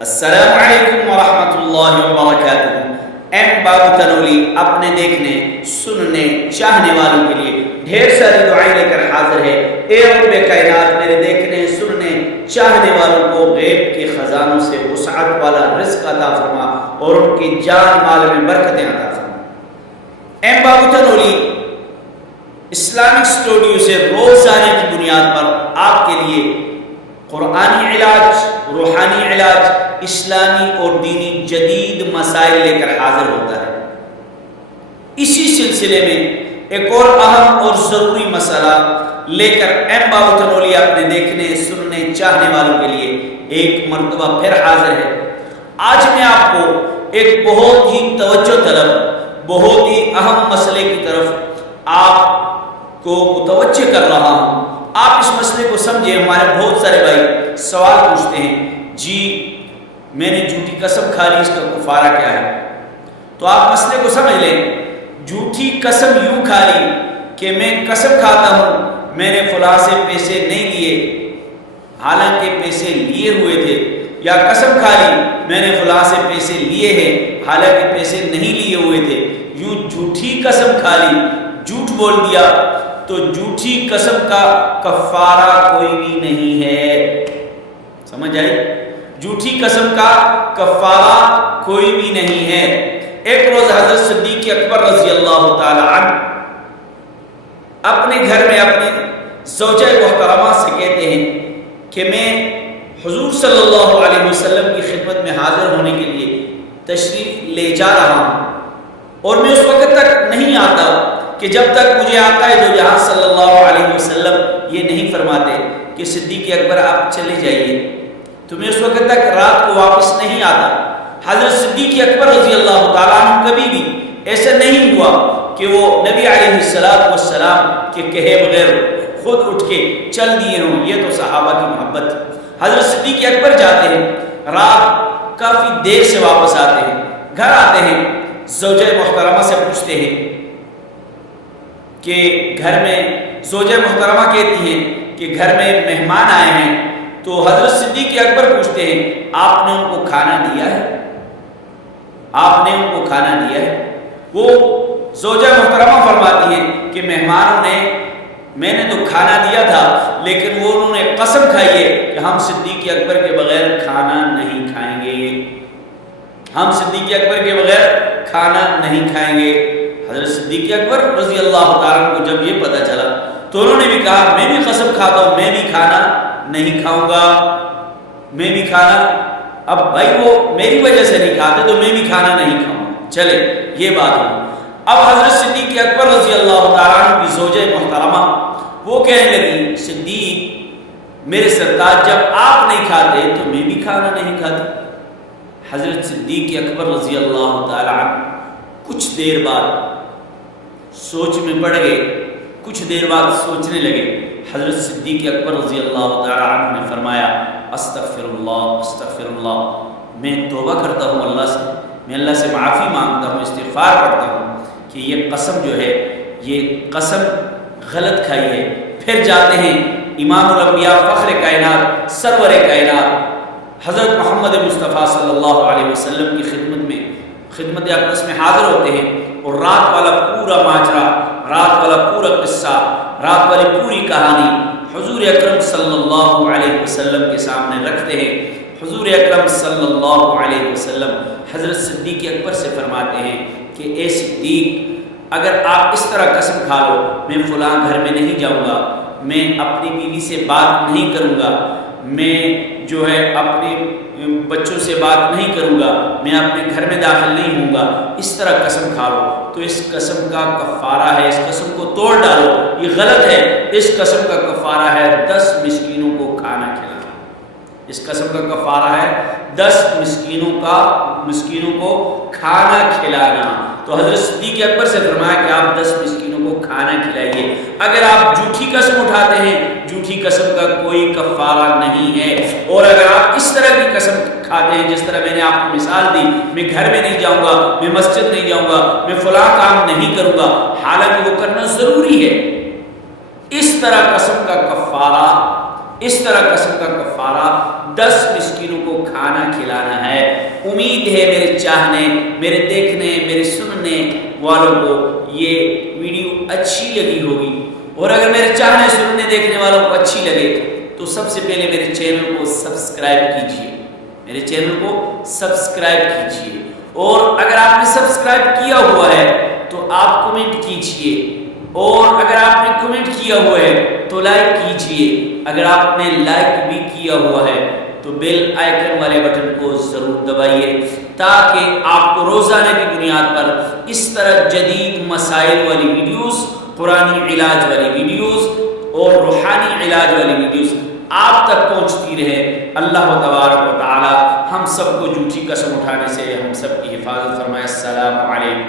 السلام علیکم ورحمۃ اللہ وبرکاتہ۔ ایم بابو تنولی اپنے دیکھنے سننے چاہنے والوں کے لیے ڈھیر ساری دعائیں لے کر حاضر ہے۔ اے رب کائنات، میرے دیکھنے سننے چاہنے والوں کو غیب کے خزانوں سے وسعت والا رزق عطا فرما اور ان کی جان مال میں برکتیں عطا فرما۔ ایم بابو تنولی اسلامک اسٹوڈیو سے روزانہ کی بنیاد پر آپ کے لیے قرآنی علاج، روحانی علاج، اسلامی اور دینی جدید مسائل لے کر حاضر ہوتا ہے۔ اسی سلسلے میں ایک اور اہم اور ضروری مسئلہ لے کر ایم بابو تنولی اپنے دیکھنے سننے چاہنے والوں کے لیے ایک مرتبہ پھر حاضر ہے۔ آج میں آپ کو ایک بہت ہی توجہ طلب، بہت ہی اہم مسئلے کی طرف آپ کو متوجہ کر رہا ہوں۔ آپ اس مسئلے کو سمجھیں۔ ہمارے بہت سارے بھائی سوال پوچھتے ہیں، جی میں نے جھوٹی قسم کھا لی، اس کا کفارہ کیا ہے؟ تو آپ مسئلے کو سمجھ لیں۔ جھوٹی قسم یوں کھا لی کہ میں قسم کھاتا ہوں میں نے فلاں سے پیسے نہیں لیے، حالانکہ پیسے لیے ہوئے تھے، یا قسم کھا لی میں نے فلاں سے پیسے لیے ہیں، حالانکہ پیسے نہیں لیے ہوئے تھے۔ یوں جھوٹی قسم کھا لی، جھوٹ بول دیا، تو جھوٹی قسم کا کفارہ کوئی بھی نہیں ہے۔ سمجھ آئی؟ جھوٹی قسم کا کفارہ کوئی بھی نہیں ہے۔ ایک روز حضرت صدیق اکبر رضی اللہ تعالی عنہ اپنے گھر میں اپنے زوجہ محترمہ سے کہتے ہیں کہ میں حضور صلی اللہ علیہ وسلم کی خدمت میں حاضر ہونے کے لیے تشریف لے جا رہا ہوں، اور میں اس وقت تک نہیں آتا کہ جب تک مجھے آقا دو جہاں صلی اللہ علیہ وسلم یہ نہیں فرماتے کہ صدیق اکبر آپ چلے جائیے، تو میں اس وقت تک رات کو واپس نہیں آتا۔ حضرت صدیق اکبر رضی اللہ تعالیٰ عنہ کبھی بھی ایسا نہیں ہوا کہ وہ نبی علیہ السلام کے کہے بغیر خود اٹھ کے چل دیے ہوں۔ یہ تو صحابہ کی محبت۔ حضرت صدیق اکبر جاتے ہیں، رات کافی دیر سے واپس آتے ہیں، گھر آتے ہیں، زوجہ محترمہ سے پوچھتے ہیں کہ گھر میں، زوجہ محترمہ کہتی ہیں کہ گھر میں مہمان آئے ہیں، تو حضرت صدیق اکبر پوچھتے ہیں آپ نے ان کو کھانا دیا ہے؟ آپ نے ان کو کھانا دیا ہے؟ وہ زوجہ محترمہ فرماتی ہیں کہ مہمانوں نے، میں نے تو کھانا دیا تھا، لیکن وہ انہوں نے قسم کھائی ہے کہ ہم صدیق اکبر کے بغیر کھانا نہیں کھائیں گے، ہم صدیق اکبر کے بغیر کھانا نہیں کھائیں گے۔ حضرت صدیق اکبر رضی اللہ تعالیٰ کو جب یہ پتہ چلا تو انہوں نے بھی کہا میں بھی قسم کھاتا ہوں میں بھی کھانا نہیں کھاؤں گا، میں بھی کھانا، اب بھائی وہ میری وجہ سے نہیں کھاتے تو میں بھی کھانا نہیں کھاؤں گا۔ چلے یہ بات ہو۔ اب حضرت صدیق اکبر رضی اللہ تعالیٰ کی زوجہ محترمہ وہ کہنے لگی صدیق میرے سرتاج جب آپ نہیں کھاتے تو میں بھی کھانا نہیں کھاتی۔ حضرت صدیق اکبر رضی اللہ تعالیٰ کچھ دیر بعد سوچ میں پڑ گئے، کچھ دیر بعد سوچنے لگے۔ حضرت صدیق اکبر رضی اللہ تعالیٰ عنہ نے فرمایا استغفر اللہ استغفر اللہ، میں توبہ کرتا ہوں اللہ سے، میں اللہ سے معافی مانگتا ہوں، استغفار کرتا ہوں کہ یہ قسم جو ہے یہ قسم غلط کھائی ہے۔ پھر جاتے ہیں امام الانبیاء فخر کائنات سرور کائنات حضرت محمد مصطفیٰ صلی اللہ علیہ وسلم کی خدمت اقدس میں حاضر ہوتے ہیں، اور رات والا پورا ماجرا، رات والا پورا قصہ، رات والی پوری کہانی حضور اکرم صلی اللہ علیہ وسلم کے سامنے رکھتے ہیں۔ حضور اکرم صلی اللہ علیہ وسلم حضرت صدیق اکبر سے فرماتے ہیں کہ اے صدیق اگر آپ اس طرح قسم کھا لو میں فلاں گھر میں نہیں جاؤں گا، میں اپنی بیوی سے بات نہیں کروں گا، میں جو ہے اپنے بچوں سے بات نہیں کروں گا، میں اپنے گھر میں داخل نہیں ہوں گا، اس طرح قسم کھا لو، تو اس قسم کا کفارہ ہے، اس قسم کو توڑ ڈالو، یہ غلط ہے، اس قسم کا کفارہ ہے 10 مسکینوں کو کھانا کھلانا۔ اس قسم کا کفارہ ہے 10 مسکینوں کو کھانا کھلانا۔ تو حضرت صدیق اکبر سے فرمایا کہ آپ 10 مسکینوں کو کھانا کھلائیے۔ اگر آپ جھوٹی قسم اٹھاتے ہیں، جھوٹی قسم کا کوئی کفارہ نہیں ہے، اور اگر آپ اس طرح کی قسم کھاتے ہیں جس طرح میں نے آپ کو مثال دی، میں گھر میں نہیں جاؤں گا، میں مسجد نہیں جاؤں گا، میں فلاں کام نہیں کروں گا، حالانکہ وہ کرنا ضروری ہے، اس طرح قسم کا کفارہ اس طرح قسم کا کفارہ 10 مسکینوں کو کھانا کھلانا ہے۔ امید ہے میرے چاہنے، میرے دیکھنے، میرے سننے والوں کو یہ ویڈیو اچھی لگی ہوگی، اور اگر میرے چاہنے، سننے، دیکھنے والوں کو اچھی لگے تو سب سے پہلے میرے چینل کو سبسکرائب کیجئے، میرے چینل کو سبسکرائب کیجئے، اور اگر آپ نے سبسکرائب کیا ہوا ہے تو آپ کمنٹ کیجئے، اور اگر آپ نے کمنٹ کیا ہوا ہے تو لائک کیجئے، اگر آپ نے لائک بھی کیا ہوا ہے تو بیل آئیکن والے بٹن کو ضرور دبائیے، تاکہ آپ کو روزانہ کی بنیاد پر اس طرح جدید مسائل والی ویڈیوز، قرآنی علاج والی ویڈیوز اور روحانی علاج والی ویڈیوز آپ تک پہنچتی رہے۔ اللہ تبارک و تعالی ہم سب کو جھوٹی قسم اٹھانے سے ہم سب کی حفاظت فرمائے۔ السلام علیکم۔